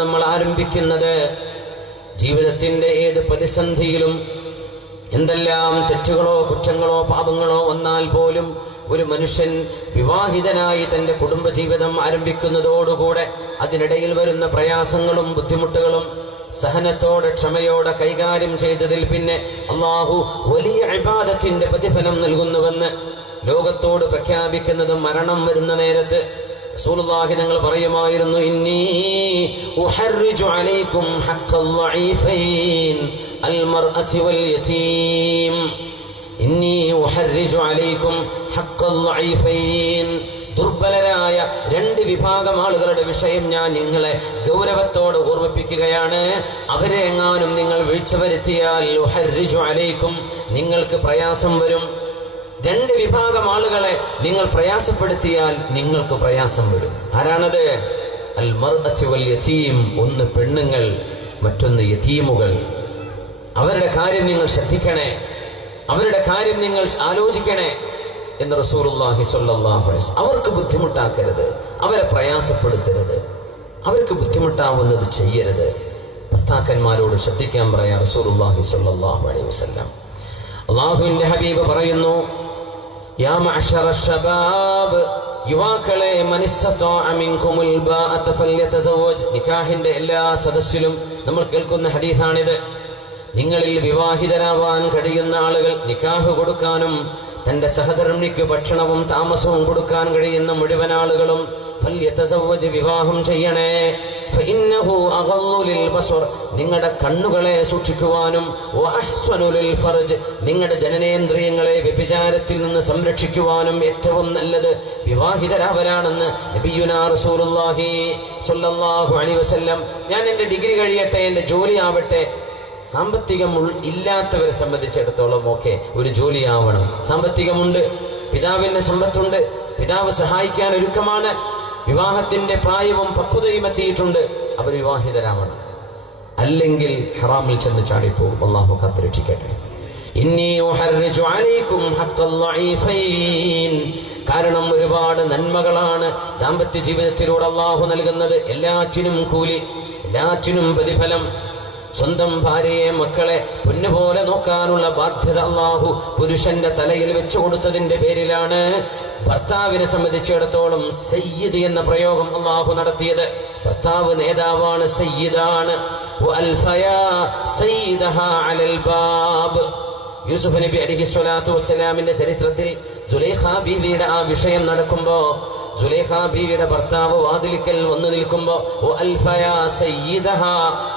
നമ്മൾ ആരംഭിക്കുന്നത്. ജീവിതത്തിന്റെ ഏത് പ്രതിസന്ധിയിലും എന്തെല്ലാം തെറ്റുകളോ കുറ്റങ്ങളോ പാപങ്ങളോ വന്നാൽ പോലും ഒരു മനുഷ്യൻ വിവാഹിതനായി തന്റെ കുടുംബജീവിതം ആരംഭിക്കുന്നതോടുകൂടെ അതിനിടയിൽ വരുന്ന പ്രയാസങ്ങളും ബുദ്ധിമുട്ടുകളും സഹനത്തോടെ ക്ഷമയോടെ കൈകാര്യം ചെയ്തതിൽ പിന്നെ അള്ളാഹു വലിയ ഇബാദത്തിന്റെ പ്രതിഫലം നൽകുന്നുവെന്ന് ലോകത്തോട് പ്രഖ്യാപിക്കുന്നതും മരണം വരുന്ന നേരത്ത് റസൂലുള്ളാഹി ഞങ്ങൾ പറയുമായിരുന്നു, ഇന്നി ഉഹർരിജു അലൈക്കും ഹഖ്ഖൽ ളഈഫൈൻ അൽ മർഅതി വൽ യതീം. ഇന്നി ഉഹർരിജു അലൈക്കും ഹഖ്ഖൽ ളഈഫൈൻ. ദുർബലരായ രണ്ട് വിഭാഗം ആളുകളുടെ വിഷയം ഞാൻ നിങ്ങളെ ഗൗരവത്തോടെ ഓർമ്മിപ്പിക്കുകയാണ്. അവരെ എങ്ങാനും നിങ്ങൾ വീഴ്ച വരുത്തിയാൽ ഉഹർരിജു അലൈക്കും, നിങ്ങൾക്ക് പ്രയാസം വരും. രണ്ട് വിഭാഗം ആളുകളെ നിങ്ങൾ പ്രയാസപ്പെടുത്തിയാൽ നിങ്ങൾക്ക് പ്രയാസം വരും. ആരാണത്? അൽ മർഅതി വൽ യതീം. ഒന്ന് പെണ്ണുങ്ങൾ, മറ്റൊന്ന് യതീമുകൾ. അവരുടെ കാര്യം നിങ്ങൾ ശ്രദ്ധിക്കണേ, അവരുടെ കാര്യം നിങ്ങൾ ആലോചിക്കണേ എന്ന് റസൂലുള്ളാഹി സ്വല്ലല്ലാഹു അലൈഹി വസല്ലം. അവർക്ക് ബുദ്ധിമുട്ടാക്കരുത്, അവരെ പ്രയാസപ്പെടുത്തരുത്, അവർക്ക് ബുദ്ധിമുട്ടാവുന്നത് ചെയ്യരുത്. ഭർത്താക്കന്മാരോട് ശ്രദ്ധിക്കാൻ പറയാം റസൂലുള്ളാഹി സ്വല്ലല്ലാഹു അലൈഹി വസല്ലം. അല്ലാഹുവിന്റെ ഹബീബ് പറയുന്നു, യാ മഅ്ശറ ശബാബ്, യുവാക്കളെ, മനിസ്തതഅ മിൻകുമുൽ ബാഅത ഫല്യതസവ്വജ്. നിക്കാഹിന്റെ എല്ലാ സദസ്സിലും നമ്മൾ കേൾക്കുന്ന ഹദീസാണിത്. നിങ്ങളിൽ വിവാഹിതരാവാൻ കഴിയുന്ന ആളുകൾ നിക്കാഹ് കൊടുക്കാനും തന്റെ സഹധർമ്മിക്ക് ഭക്ഷണവും താമസവും കൊടുക്കാൻ കഴിയുന്ന മുഴുവൻ ആളുകളും ഫല്യതസവ്വജ്, വിവാഹം ചെയ്യണേ. ഫഇന്നഹു അഗള്ളു ലിൽ ബസർ, നിങ്ങളുടെ കണ്ണുകളെ സൂക്ഷിക്കുവാനും വഅഹ്സനു ലിൽ ഫർജ്, നിങ്ങളുടെ ജനനേന്ദ്രിയങ്ങളെ വ്യഭിചാരത്തിൽ നിന്ന് സംരക്ഷിക്കുവാനും ഏറ്റവും നല്ലത് വിവാഹിതരാവലാണെന്ന് നബിയുനാ റസൂലുള്ളാഹി സ്വല്ലല്ലാഹു അലൈഹി വസല്ലം. ഞാൻ എന്റെ ഡിഗ്രി കഴിയട്ടെ, എന്റെ ജോലി ആവട്ടെ. സാമ്പത്തികം ഇല്ലാത്തവരെ സംബന്ധിച്ചിടത്തോളം ഒക്കെ ഒരു ജോലിയാവണം. സാമ്പത്തികമുണ്ട്, പിതാവിന്റെ സമ്പത്തുണ്ട്, പിതാവ് സഹായിക്കാൻ ഒരുക്കമാണ്, വിവാഹത്തിന്റെ പ്രായവും പക്വതയും എത്തിയിട്ടുണ്ട്, അവർ വിവാഹിതരാവണം. അല്ലെങ്കിൽ ഹറാമിൽ ചെന്ന് ചാടിപ്പോകും. അല്ലാഹു കാത്തുരക്ഷിക്കട്ടെ. ഇന്നി ഉഹർരിജു അലൈക്കും ഹഖ്ഖൽ ളഈഫൈൻ. കാരണം ഒരുപാട് നന്മകളാണ് ദാമ്പത്യ ജീവിതത്തിലൂടെ അല്ലാഹു നൽകുന്നത്. എല്ലാറ്റിനും കൂലി, എല്ലാറ്റിനും പ്രതിഫലം. സ്വന്തം ഭാര്യയെ, മക്കളെ പൊന്നുപോലെ നോക്കാനുള്ള ബാധ്യത അല്ലാഹു പുരുഷന്റെ തലയിൽ വെച്ചു കൊടുത്തതിന്റെ പേരിലാണ് ഭർത്താവിനെ സംബന്ധിച്ചിടത്തോളം സയ്യിദ് എന്ന പ്രയോഗം അല്ലാഹു നടത്തിയത്. ഭർത്താവ് നേതാവാണ്, സയ്യിദാണ്. വഅൽഫയാ സയ്യിദഹാ അലൽ ബാബ്. യൂസുഫ് നബി അലൈഹി സ്വലാത്തു വസ്സലാമിന്റെ ചരിത്രത്തിൽ സുലൈഖ ബീവിയുടെ ആ വിഷയം നടക്കുമ്പോ, സുലൈഖ ബീവിയുടെ ഭർത്താവ് വാതിലിക്കൽ വന്നു നിൽക്കുമ്പോ വഅൽഫയാ സയ്യിദഹാ,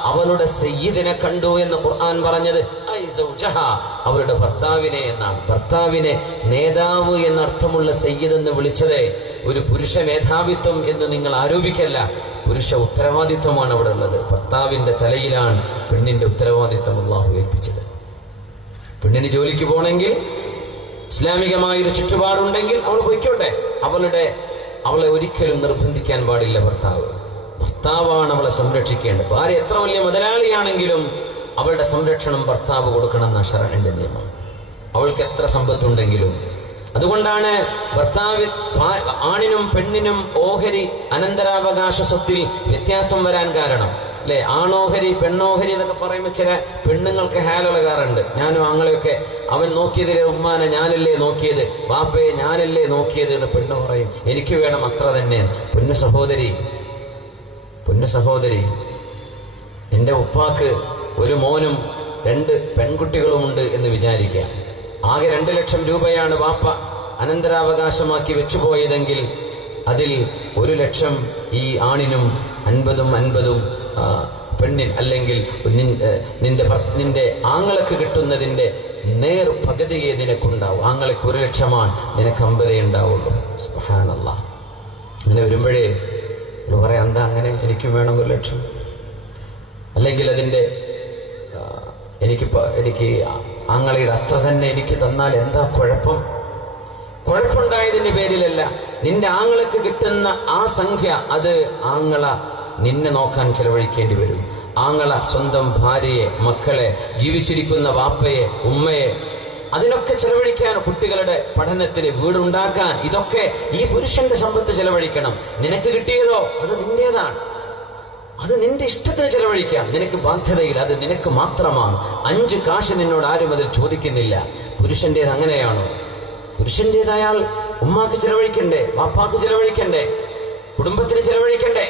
അവളുടെ സയ്യിദിനെ കണ്ടു എന്ന് ഖുർആൻ പറഞ്ഞത് ഐ സൗജഹാ, അവളുടെ ഭർത്താവിനെ എന്നാണ്. ഭർത്താവിനെ നേതാവ് എന്നർത്ഥമുള്ള സയ്യിദ് എന്ന് വിളിച്ചത് ഒരു പുരുഷ മേധാവിത്വം എന്ന് നിങ്ങൾ ആരോപിക്കല്ല, പുരുഷ ഉത്തരവാദിത്വമാണ് അവിടെ ഉള്ളത്. ഭർത്താവിന്റെ തലയിലാണ് പെണ്ണിന്റെ ഉത്തരവാദിത്വം അല്ലാഹു ഏൽപ്പിച്ചത്. പെണ്ണിന് ജോലിക്ക് പോകണമെങ്കിൽ ഇസ്ലാമികമായൊരു ചുറ്റുപാടുണ്ടെങ്കിൽ അവൾ പൊയ്ക്കോട്ടെ. അവളെ ഒരിക്കലും നിർബന്ധിക്കാൻ പാടില്ല ഭർത്താവ്. ഭർത്താവാണ് അവളെ സംരക്ഷിക്കേണ്ടത്. ഭാര്യ എത്ര വലിയ മുതലാളിയാണെങ്കിലും അവളുടെ സംരക്ഷണം ഭർത്താവ് കൊടുക്കണം എന്ന ശറഅന്റെ നിയമം. അവൾക്ക് എത്ര സമ്പത്തുണ്ടെങ്കിലും. അതുകൊണ്ടാണ് ഭർത്താവ് ആണിനും പെണ്ണിനും ഓഹരി അനന്തരാവകാശ സ്വത്തിൽ വ്യത്യാസം വരാൻ കാരണം. അല്ലെ, ആണോഹരി പെണ്ണോഹരി എന്നൊക്കെ പറയുമ്പോൾ ചില പെണ്ണുങ്ങൾക്ക് ഹാലുളകാറുണ്ട്. ഞാനും ആങ്ങളെയൊക്കെ അവൻ നോക്കിയതിലെ ഉമ്മാനെ ഞാനല്ലേ നോക്കിയത്, വാപ്പയെ ഞാനല്ലേ നോക്കിയത് എന്ന് പെണ്ണ് പറയും. എനിക്ക് വേണം അത്ര തന്നെ. പൊന്നു സഹോദരി, എന്റെ ഉപ്പാക്ക് ഒരു മോനും 2 പെൺകുട്ടികളുമുണ്ട് എന്ന് വിചാരിക്കാം. ആകെ 2 ലക്ഷം രൂപയാണ് വാപ്പ അനന്തരാവകാശമാക്കി വെച്ചുപോയതെങ്കിൽ അതിൽ 1 ലക്ഷം ഈ ആണിനും 50-50 പെണ്ണിൻ, അല്ലെങ്കിൽ നിന്റെ ആങ്ങളക്ക് കിട്ടുന്നതിന്റെ നേർ പകുതിയെ നിനക്കുണ്ടാവും. ആങ്ങളക്ക് 1 ലക്ഷമാണ്, നിനക്ക് 50 ഉണ്ടാവുള്ളൂ. സുബ്ഹാനല്ലാഹ്. അങ്ങനെ വരുമ്പോഴേ പറയാം, എന്താ അങ്ങനെ, എനിക്ക് വേണം 1 ലക്ഷം. അല്ലെങ്കിൽ അതിന്റെ എനിക്ക് ആങ്ങളയുടെ അത്ര തന്നെ എനിക്ക് തന്നാൽ എന്താ കുഴപ്പം? കുഴപ്പമുണ്ടായതിന്റെ പേരിലല്ല, നിന്റെ ആങ്ങളക്ക് കിട്ടുന്ന ആ സംഖ്യ അത് ആങ്ങള നിന്നെ നോക്കാൻ ചെലവഴിക്കേണ്ടി വരും. ആങ്ങള സ്വന്തം ഭാര്യയെ, മക്കളെ, ജീവിച്ചിരിക്കുന്ന വാപ്പയെ, ഉമ്മയെ, അതിനൊക്കെ ചെലവഴിക്കാൻ, കുട്ടികളുടെ പഠനത്തിന്, വീടുണ്ടാക്കാൻ, ഇതൊക്കെ ഈ പുരുഷന്റെ സമ്പത്ത് ചെലവഴിക്കണം. നിനക്ക് കിട്ടിയതോ അത് നിന്റേതാണ്. അത് നിന്റെ ഇഷ്ടത്തിന് ചെലവഴിക്കാം, നിനക്ക് ബാധ്യതയില്ല, അത് നിനക്ക് മാത്രമാണ്. 5 കാശ് നിന്നോട് ആരും അതിൽ ചോദിക്കുന്നില്ല. പുരുഷന്റേത് അങ്ങനെയാണോ? പുരുഷന്റേതായാൽ ഉമ്മാക്ക് ചെലവഴിക്കണ്ടേ, വാപ്പാക്ക് ചെലവഴിക്കണ്ടേ, കുടുംബത്തിന് ചെലവഴിക്കണ്ടേ?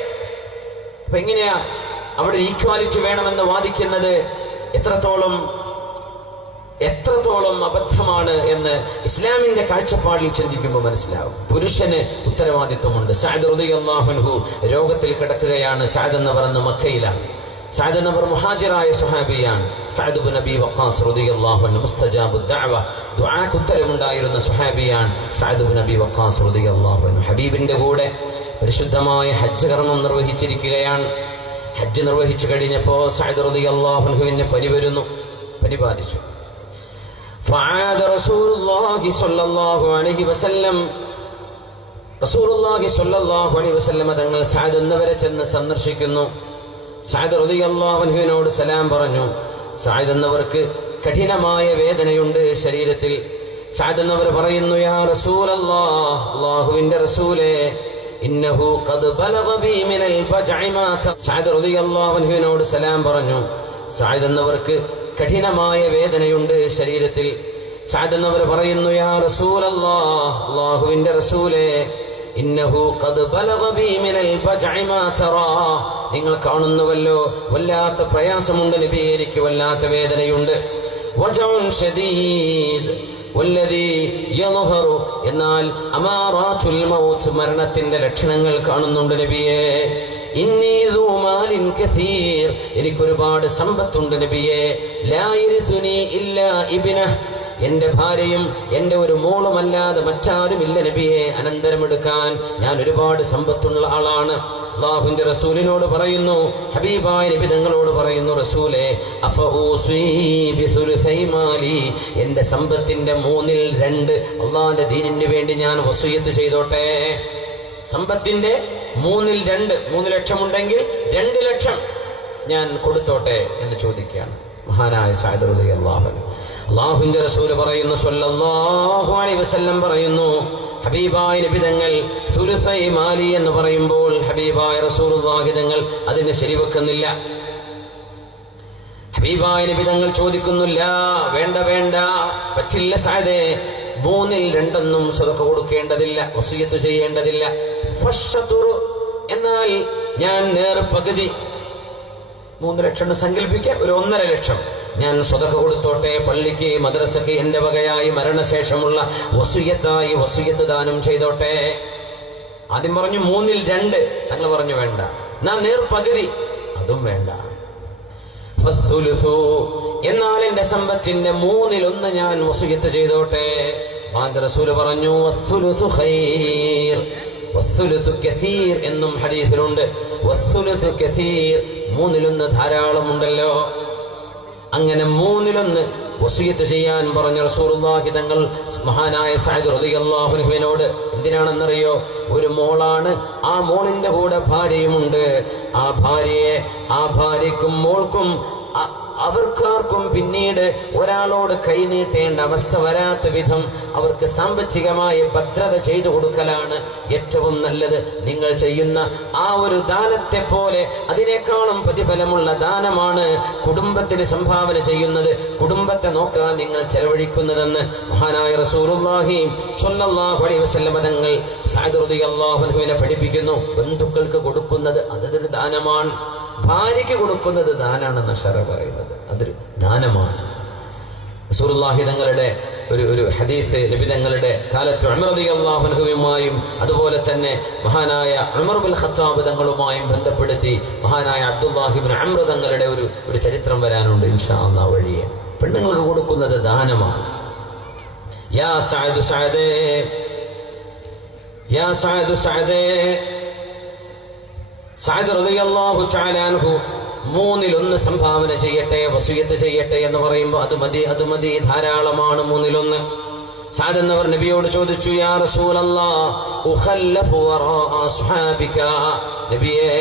അപ്പൊ എങ്ങനെയാ അവിടെ ഈക്വാലിറ്റി വേണമെന്ന് വാദിക്കുന്നത് എത്രത്തോളം അബദ്ധമാണ് എന്ന് ഇസ്ലാമിന്റെ കാഴ്ചപ്പാടിൽ ചിന്തിക്കുമ്പോൾ മനസ്സിലാവും. പുരുഷന് ഉത്തരവാദിത്വമുണ്ട്. സഅദ് റളിയല്ലാഹു അൻഹു രോഗത്തിൽ കിടക്കുകയാണ്. സഅദ് എന്ന് പറയുന്ന മക്കയിലാണ്. സഅദ് എന്നവർ മുഹാജിറായ സ്വഹാബിയാണ്. സഅദ് ഇബ്നു അബീ വഖാസ് റളിയല്ലാഹു അൻഹു മുസ്തജാബു ദഅവ, ദുആക്ക് ഉത്തരമുണ്ടായിരുന്ന സ്വഹാബിയാണ് സഅദ് ഇബ്നു അബീ വഖാസ് റളിയല്ലാഹു അൻഹു. ഹബീബിന്റെ കൂടെ പരിശുദ്ധമായ ഹജ്ജ് കർമ്മം നിർവഹിച്ചിരിക്കുകയാണ്. ഹജ്ജ് നിർവഹിച്ചു കഴിഞ്ഞപ്പോ സഅദ് റളിയല്ലാഹു അൻഹുവിന് പനി ബാധിച്ചു. فعاد رسول الله صلى الله عليه وسلم റസൂലുള്ളാഹി സ്വല്ലല്ലാഹു അലൈഹി വസല്ലം തങ്ങൾ സഅദ് എന്നവരെ ചെന്ന് സന്ദർശിക്കുന്നു. സഅദ് റളിയല്ലാഹു അൻഹുവിനോട് സലാം പറഞ്ഞു. സഅദ് എന്നവർക്ക് കഠിനമായ വേദനയുണ്ട് ശരീരത്തിൽ. സഅദ് എന്നവർ പറയുന്നു, യാ റസൂലല്ലാഹ്, അല്ലാഹുവിന്റെ റസൂലേ, ഇന്നഹു ഖദ് ബലഗ ബി മിനൽ ബജ്ഇ മാ. സഅദ് റളിയല്ലാഹു അൻഹുവിനോട് സലാം പറഞ്ഞു. സഅദ് എന്നവർക്ക് കഠിനമായ വേദനയുണ്ട് ശരീരത്തിൽ. സഅദ് എന്നവർ പറയുന്നു, യാ റസൂലല്ലാഹ്, അല്ലാഹുവിന്റെ റസൂലേ, ഇന്നഹു ഖദ് ബലഗ ബി മിനൽ ബജ്ഇ മാ തറാ. നിങ്ങൾ കാണുന്നുവല്ലോ, വല്ലാത്ത പ്രയാസമുണ്ട് നബിയേ, എനിക്ക് വല്ലാത്ത വേദനയുണ്ട്. വജഉൻ ശദീദ് വല്ലദീ യദ്ഹറു, എന്നാൽ അമാറാത്തുൽ മൗത്ത്, മരണത്തിന്റെ ലക്ഷണങ്ങൾ കാണുന്നുണ്ട് നബിയേ. ഇന്നി ദൂ മാലിൻ കസീർ, എനിക്കൊരുപാട് സമ്പത്തുണ്ട് നബിയേ. ലാ യരിസുനി ഇല്ലാ ഇബ്നഹ്, എന്റെ ഭാര്യയും എന്റെ ഒരു മോളുമല്ലാതെ മറ്റാരുമില്ല നബിയെ അനന്തരമെടുക്കാൻ. ഞാൻ ഒരുപാട് സമ്പത്തുള്ള ആളാണ്. അല്ലാഹുവിന്റെ റസൂലിനോട് പറയുന്നു, ഹബീബായ നബി തങ്ങളോട് പറയുന്നു, റസൂലേ, അഫഊസീ ബിസുലുസൈ മാലി, എന്റെ സമ്പത്തിന്റെ 2/3 അല്ലാഹുവിന്റെ ദീനിന് വേണ്ടി ഞാൻ വസിയത്ത് ചെയ്തോട്ടെ. സമ്പത്തിന്റെ 2/3, 3 ലക്ഷം ഉണ്ടെങ്കിൽ 2 ലക്ഷം ഞാൻ കൊടുത്തോട്ടെ എന്ന് ചോദിക്കുകയാണ് മഹാനായ സഅദ് റളിയല്ലാഹു അൻഹു. അല്ലാഹുവിന്റെ റസൂൽ പറയുന്നു, സ്വല്ലല്ലാഹു അലൈഹി വസല്ലം പറയുന്നു, ഹബീബായ നബി തങ്ങൾ സുലുസൈ മാലി എന്ന് പറയുമ്പോൾ ഹബീബായ റസൂലുള്ളാഹി തങ്ങൾ അതിനെ ശരിവെക്കുന്നില്ല. ഹബീബായ നബി തങ്ങൾ ചോദിക്കുന്നില്ല, വേണ്ട വേണ്ട, പറ്റില്ല സഅദേ, 2/3 സദഖ കൊടുക്കേണ്ടതില്ല, വസിയത്ത് ചെയ്യേണ്ടതില്ല. ഫശ്ശതുർ, എന്നാൽ ഞാൻ പകുതി, 3 ലക്ഷം സങ്കല്പിക്കാൻ, ഒരു 1.5 ലക്ഷം ഞാൻ സ്വതക്ക കൊടുത്തോട്ടെ, പള്ളിക്ക് മദ്രസക്ക് എന്റെ വകയായി മരണശേഷമുള്ള വസിയത്തായി വസിയത്ത് ദാനം ചെയ്തോട്ടെ. ആദ്യം പറഞ്ഞു 2/3, തങ്ങൾ പറഞ്ഞു വേണ്ട. പകുതി, അതും വേണ്ട. ഫസ്സുലുസു, എന്നാൽ എന്റെ സമ്പത്തിന്റെ 1/3 ഞാൻ വസിയത്ത് ചെയ്തോട്ടെ. റസൂൽ പറഞ്ഞു, വസ്സുലുസു ഖൈർ, വസ്സുലുസു കസീർ എന്നും ഹദീസിലുണ്ട്. വസ്സുലുസു കസീർ, 1/3 ധാരാളമുണ്ടല്ലോ. അങ്ങനെ 1/3 വസിയത്ത് ചെയ്യാൻ പറഞ്ഞ റസൂലുള്ളാഹി തങ്ങൾ മഹാനായ സഅദ് റളിയല്ലാഹു അൻഹുവിനോട്. എന്തിനാണെന്നറിയോ? ഒരു മോളാണ്, ആ മോളിന്റെ കൂടെ ഭാര്യയുമുണ്ട്. ആ ഭാര്യയ്ക്കും മോൾക്കും അവർക്കാർക്കും പിന്നീട് ഒരാളോട് കൈനീട്ടേണ്ട അവസ്ഥ വരാത്ത വിധം അവർക്ക് സാമ്പത്തികമായ ഭദ്രത ചെയ്തു കൊടുക്കലാണ് ഏറ്റവും നല്ലത്. നിങ്ങൾ ചെയ്യുന്ന ആ ഒരു ദാനത്തെ പോലെ അതിനേക്കാളും പ്രതിഫലമുള്ള ദാനമാണ് കുടുംബത്തിന് സംഭാവന ചെയ്യുന്നത്, കുടുംബത്തെ നോക്കാൻ നിങ്ങൾ ചെലവഴിക്കുന്നതെന്ന് മഹാനായ റസൂലുള്ളാഹി സ്വല്ലല്ലാഹു അലൈഹി വസല്ലം തങ്ങൾ സഅദ് റളിയല്ലാഹു അൻഹുവിനെ പഠിപ്പിക്കുന്നു. ബന്ധുക്കൾക്ക് കൊടുക്കുന്നത് അതൊരു ദാനമാണ്, ഭാര്യയ്ക്ക് കൊടുക്കുന്നത് ദാനാണെന്ന് ശറഅ പറയുന്നത്, അതൊരു ദാനമാണ്. റസൂലുള്ളാഹി തങ്ങളുടെ ഒരു ഹദീസ് നബി തങ്ങളുടെ കാലത്ത് ഉമർ റളിയല്ലാഹു അൻഹുവുമായും അതുപോലെ തന്നെ മഹാനായ ഉമർ ബിൻ ഖത്താബ് തങ്ങളുമായും ബന്ധപ്പെടുത്തി മഹാനായ അബ്ദുല്ലാഹി ഇബ്നു അംർ തങ്ങളുടെ ഒരു ചരിത്രം വരാനുണ്ട് ഇൻഷാ അല്ലാഹ് വഴിയെ. പെണ്ണുങ്ങൾക്ക് കൊടുക്കുന്നത് ദാനമാണ്. യാ സഅദു സഅദേ, യാ സഅദു സഅദേ, സഅദ് റളിയല്ലാഹു തആല അൻഹു 1/3 സംഭാവന ചെയ്യട്ടെ, വസിയത്ത് ചെയ്യട്ടെ എന്ന് പറയുമ്പോൾ അത് മതി, ധാരാളമാണ് 1/3. സഅദ് എന്നവർ നബിയോട് ചോദിച്ചു, യാ റസൂലല്ലാഹ്, ഉഖല്ലഫു വറാഅ അസ്ഹാബിക, നബിയേ,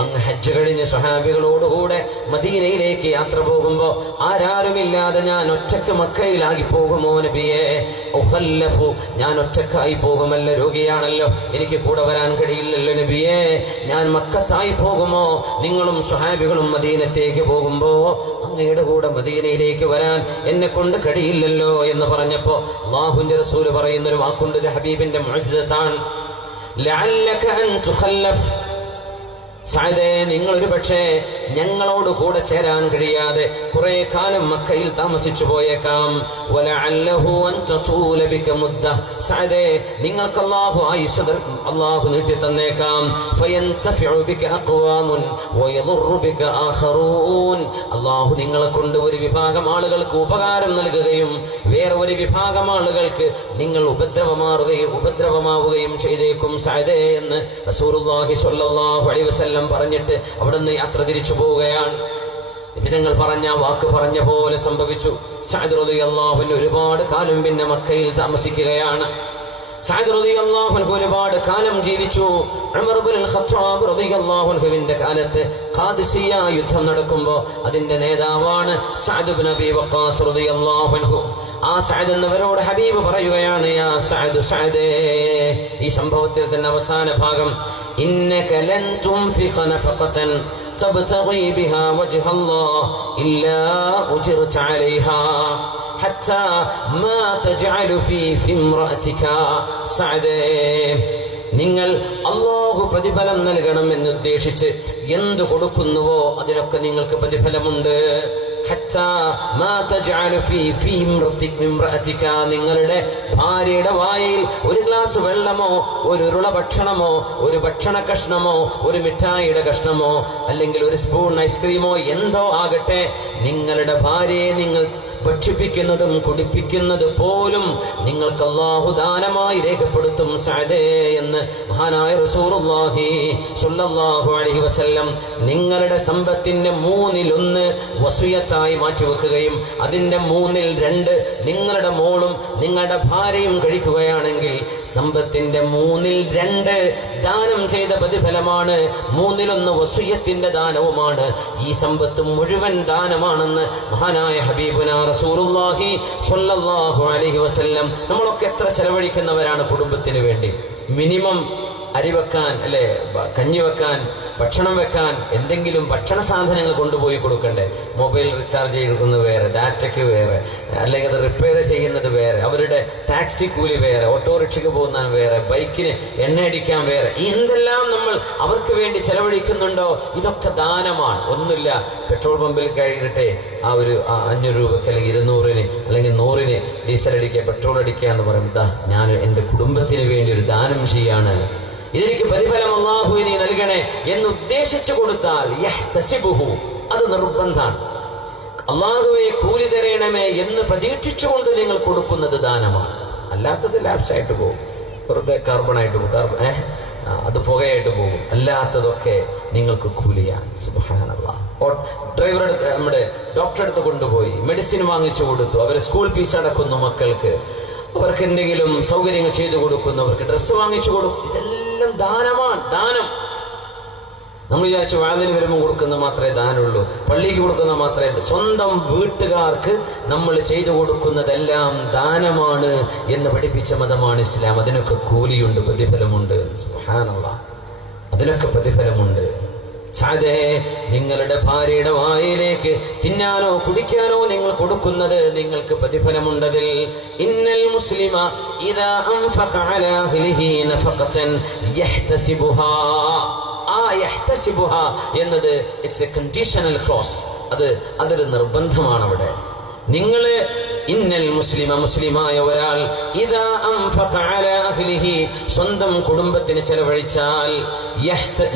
അങ്ങ് ഹജ്ജ് കഴിഞ്ഞ് സ്വഹാബികളോടുകൂടെ മദീനയിലേക്ക് യാത്ര പോകുമ്പോ ആരാരുമില്ലാതെ ഞാൻ ഒറ്റക്ക് മക്കയിലായി പോകുമോ നബിയേ? ഉഖല്ലഫു, ഞാൻ ഒറ്റക്കായി പോകുമല്ലോ, രോഗിയാണല്ലോ, എനിക്ക് കൂടെ വരാൻ കഴിയില്ലല്ലോ നബിയേ. ഞാൻ മക്കത്തായി പോകുമോ? നിങ്ങളും സ്വഹാബികളും മദീനത്തേക്ക് പോകുമ്പോ അങ്ങയുടെ കൂടെ മദീനയിലേക്ക് വരാൻ എന്നെ കൊണ്ട് കഴിയില്ലല്ലോ എന്ന് പറഞ്ഞപ്പോ അല്ലാഹുവിന്റെ റസൂൽ പറയുന്ന ഒരു വാക്കുണ്ട്, ഒരു ഹബീബിന്റെ മുഅ്ജിസത്താണ്. ലഅല്ലക അൻ തുഖല്ലഫ്, സഅദേ, നിങ്ങളൊരു പക്ഷേ ഞങ്ങളോട് കൂടെ ചേരാൻ കഴിയാതെ കുറെ കാലം മക്കയിൽ താമസിച്ചു പോയേക്കാം. വലഅല്ലഹു അൻ തതൂല ബിക മുദ്ദ, സഅദേ, നിങ്ങൾക്ക് അല്ലാഹു നീട്ടി തന്നേക്കാം. ഫയൻതഫിഉ ബിക അഖ്വാമുൻ വയദുറു ബിക ആഖറൂൻ, അല്ലാഹു നിങ്ങളെ കൊണ്ട് ഒരു വിഭാഗം ആളുകൾക്ക് ഉപകാരം നൽകുകയും വേറെ ഒരു വിഭാഗം ആളുകൾക്ക് നിങ്ങൾ ഉപദ്രവമാവുകയും ചെയ്തേക്കും സഅദേ എന്ന് റസൂലുള്ളാഹി സ്വല്ലല്ലാഹു അലൈഹി വസല്ലം പറഞ്ഞിട്ട് അവിടുന്ന് യാത്ര തിരിച്ചു പോവുകയാണ്. നബിതങ്ങൾ പറഞ്ഞ വാക്ക് പറഞ്ഞ പോലെ സംഭവിച്ചു. സഅദ് റളിയല്ലാഹു അൻഹു ഒരുപാട് കാലം പിന്നെ മക്കയിൽ താമസിക്കുകയാണ്. സഅദ് റളിയല്ലാഹു അൻഹു ഒരുപാട് കാലം ജീവിച്ചു. ഉമർ ഇബ്നുൽ ഖത്താബ് റളിയല്ലാഹു അൻഹുവിന്റെ കാലത്ത് ഖാദിസിയ യുദ്ധം നടക്കുമ്പോൾ അതിന്റെ നേതാവാണ് സഅദ് ഇബ്നു അബീ വഖാസ് റളിയല്ലാഹു അൻഹു. ആ സഅദ് എന്നവരോട് ഹബീബ് പറയുകയാണ്, യാ സഅദ്, സഅദേ, ഈ സംഭവത്തിൽ തന്നെ അവസാന ഭാഗം, ഇന്നക ലൻ തുൻഫിഖ നഫഖതൻ തബ്തഗി ബിഹാ വജ്ഹ അല്ലാഹ് ഇല്ലാ ഉജിർത അലൈഹാ ഹത്താ മാ തജഅലു ഫീ ഇംറഅതിക. സഅദേ, നിങ്ങൾ അല്ലാഹു പ്രതിഫലം നൽകണം എന്നുദ്ദേശിച്ച് എന്തു കൊടുക്കുന്നുവോ അതിനൊക്കെ നിങ്ങൾക്ക് പ്രതിഫലമുണ്ട്. നിങ്ങളുടെ ഭാര്യയുടെ വായിൽ ഒരു ഗ്ലാസ് വെള്ളമോ ഒരു ഉരുള ഭക്ഷണമോ ഒരു ഭക്ഷണ കഷ്ണമോ ഒരു മിഠായിയുടെ കഷ്ണമോ അല്ലെങ്കിൽ ഒരു സ്പൂൺ ഐസ്ക്രീമോ എന്തോ ആകട്ടെ, നിങ്ങളുടെ ഭാര്യയെ നിങ്ങൾ ഭക്ഷിപ്പിക്കുന്നതും കുടിപ്പിക്കുന്നത് പോലും നിങ്ങൾക്ക് അല്ലാഹു ദാനമായി രേഖപ്പെടുത്തും സഅദേ എന്ന് മഹാനായ റസൂലുള്ളാഹി സ്വല്ലല്ലാഹു അലൈഹി വസല്ലം നിങ്ങളുടെ സമ്പത്തിന്റെ 1/3 വസിയത്തായി മാറ്റിവെക്കുകയും അതിന്റെ 2/3 നിങ്ങളുടെ മോളും നിങ്ങളുടെ ഭാര്യയും കഴിക്കുകയാണെങ്കിൽ സമ്പത്തിന്റെ 2/3 ദാനം ചെയ്ത പ്രതിഫലമാണ്. 1/3 വസിയത്തിന്റെ ദാനവുമാണ്. ഈ സമ്പത്ത് മുഴുവൻ ദാനമാണെന്ന് മഹാനായ ഹബീബുനാ റസൂലുള്ളാഹി സ്വല്ലല്ലാഹു അലൈഹി വസല്ലം. നമ്മളൊക്കെ എത്ര ചെലവഴിക്കുന്നവരാണ് കുടുംബത്തിന് വേണ്ടി? മിനിമം അരി വെക്കാൻ, അല്ലെ, കഞ്ഞി വെക്കാൻ, ഭക്ഷണം വെക്കാൻ, എന്തെങ്കിലും ഭക്ഷണ സാധനങ്ങൾ കൊണ്ടുപോയി കൊടുക്കണ്ടേ? മൊബൈൽ റീചാർജ് ചെയ്തിരിക്കുന്നത് വേറെ, ഡാറ്റയ്ക്ക് വേറെ, അല്ലെങ്കിൽ അത് റിപ്പയർ ചെയ്യുന്നത് വേറെ, അവരുടെ ടാക്സി കൂലി വേറെ, ഓട്ടോറിക്ഷയ്ക്ക് പോകുന്ന വേറെ, ബൈക്കിന് എണ്ണ അടിക്കാൻ വേറെ, എന്തെല്ലാം നമ്മൾ അവർക്ക് വേണ്ടി ചെലവഴിക്കുന്നുണ്ടോ ഇതൊക്കെ ദാനമാണ്. ഒന്നുമില്ല, പെട്രോൾ പമ്പിൽ കയറിയിട്ടെ ആ ഒരു 500 രൂപയ്ക്ക് അല്ലെങ്കിൽ 200-ന് അല്ലെങ്കിൽ 100-ന് ഡീസൽ അടിക്കുക, പെട്രോൾ അടിക്കുക എന്ന് പറയുമ്പോൾ ഞാൻ എന്റെ കുടുംബത്തിന് വേണ്ടി ഒരു ദാനം ചെയ്യാണ്, ഇതെനിക്ക് പ്രതിഫലം അല്ലാഹുവേ നീ നൽകണേ എന്ന് ഉദ്ദേശിച്ചു കൊടുത്താൽ യഹ്തസിബുഹു, അത് നിർബന്ധമാണ്. അല്ലാഹുവേ കൂലി തരണമേ എന്ന് പ്രതീക്ഷിച്ചുകൊണ്ട് നിങ്ങൾ കൊടുക്കുന്നത് ദാനമാണ്. അല്ലാത്തത് ലാപ്സായിട്ട് പോകും, വെറുതെ കാർബണായിട്ട് പോകും, അത് പുകയായിട്ട് പോകും. അല്ലാത്തതൊക്കെ നിങ്ങൾക്ക് കൂലിയാണ്. സുബ്ഹാനല്ലാഹ്. ഡ്രൈവറെ നമ്മുടെ ഡോക്ടറെ അടുത്ത് കൊണ്ടുപോയി മെഡിസിൻ വാങ്ങിച്ചു കൊടുത്തു, അവരെ സ്കൂൾ ഫീസ് അടക്കുന്നു, മക്കൾക്ക് അവർക്ക് എന്തെങ്കിലും സൗകര്യങ്ങൾ ചെയ്തു കൊടുക്കുന്നു, അവർക്ക് ഡ്രസ്സ് വാങ്ങിച്ചു കൊടുക്കും, ഇതെല്ലാം ദാനമാണ്. ദാനം നമ്മൾ വിചാരിച്ചു വാതിന് വരുമ്പോൾ കൊടുക്കുന്ന മാത്രമേ ദാനമുള്ളൂ, പള്ളിക്ക് കൊടുക്കുന്ന മാത്രമേ. സ്വന്തം വീട്ടുകാർക്ക് നമ്മൾ ചെയ്തു കൊടുക്കുന്നതെല്ലാം ദാനമാണ് എന്ന് പഠിപ്പിച്ച മതമാണ് ഇസ്ലാം. അതിനൊക്കെ കൂലിയുണ്ട്, പ്രതിഫലമുണ്ട്. സുബ്ഹാനല്ലാഹ്, അതിനൊക്കെ പ്രതിഫലമുണ്ട്. സഅദേ, നിങ്ങളുടെ ഭാര്യയുടെ വായിലേക്ക് തിന്നാനോ കുടിക്കാനോ നിങ്ങൾ കൊടുക്കുന്നത് നിങ്ങൾക്ക് പ്രതിഫലമുണ്ടതിൽ. ഇന്നൽ മുസ്ലിമ ഇദാ അൻഫഖ അലാ അഹ്ലിഹി നഫഖതൻ യഹ്തസിബുഹാ. ആ യഹ്തസിബുഹാ എന്നത് ഇറ്റ്സ് എ കണ്ടീഷണൽ ക്ലോസ്, അതൊരു നിർബന്ധമാണ്. അവിടെ നിങ്ങള് ഇന്നൽ മുസ്ലിമ, മുസ്ലിമായ ഒരാൾ ഇദാ അൻഫഖ അലാ അഹ്ലിഹി, സ്വന്തം കുടുംബത്തിന് ചെലവഴിച്ചാൽ,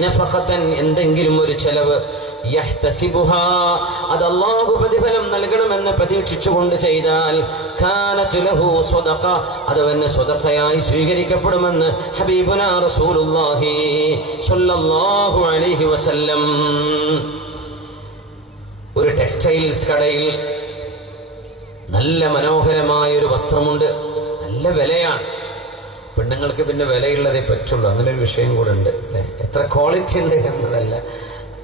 നഫഖതൻ എന്തെങ്കിലും ഒരു ചെലവ്, യഹ്തസിബുഹാ അത് അല്ലാഹു പ്രതിഫലം നൽകണമെന്ന് പ്രതീക്ഷിച്ചുകൊണ്ട് ചെയ്താൽ, കാനത് ലഹു സ്വദഖ, അത് അവന് സ്വദഖയായി സ്വീകരിക്കപ്പെടുമെന്ന് ഹബീബുനാ റസൂലുള്ളാഹി സ്വല്ലല്ലാഹു അലൈഹി വസല്ലം. ഒരു ടെക്സ്റ്റൈൽസ് കടയിൽ നല്ല മനോഹരമായ ഒരു വസ്ത്രമുണ്ട്, നല്ല വിലയാണ്. പെണ്ണുങ്ങൾക്ക് പിന്നെ വിലയുള്ളതേ പറ്റുള്ളൂ. അങ്ങനെ ഒരു വിഷയം കൂടെ ഉണ്ട് അല്ലെ. എത്ര ക്വാളിറ്റി ഉണ്ട് എന്നതല്ല.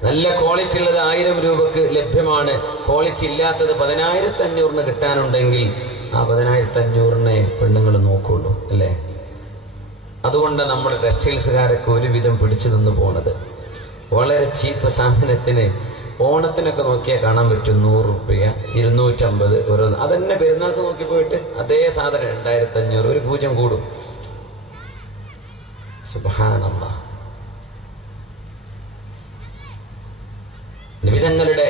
നല്ല ക്വാളിറ്റി ഉള്ളത് 1000 രൂപക്ക് ലഭ്യമാണ്. ക്വാളിറ്റി ഇല്ലാത്തത് 10,500 കിട്ടാനുണ്ടെങ്കിൽ ആ 10,500 പെണ്ണുങ്ങൾ നോക്കുള്ളൂ അല്ലേ. അതുകൊണ്ട് നമ്മുടെ ടെക്സ്റ്റൈൽസുകാരൊക്കെ ഒരുവിധം പിടിച്ചു നിന്ന് പോണത്. വളരെ ചീപ്പ് സാധനത്തിന് ഓണത്തിനൊക്കെ നോക്കിയാൽ കാണാൻ പറ്റും 100 രൂപ, 250 ഓരോന്ന്. അതന്നെ പെരുന്നാൾക്ക് നോക്കി പോയിട്ട് അതേ സാധനം 2,500, ഒരു 0 കൂടും. സുബ്ഹാനല്ലാഹ്. നബിതങ്ങളുടെ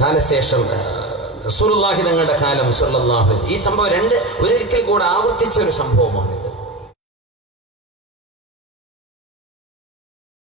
കാലശേഷം റസൂലുള്ളാഹി തങ്ങളുടെ കാലം സല്ലല്ലാഹു അലൈഹി വസല്ലം ഈ സംഭവം ഒരിക്കൽ കൂടെ ആവർത്തിച്ച ഒരു സംഭവമാണ്.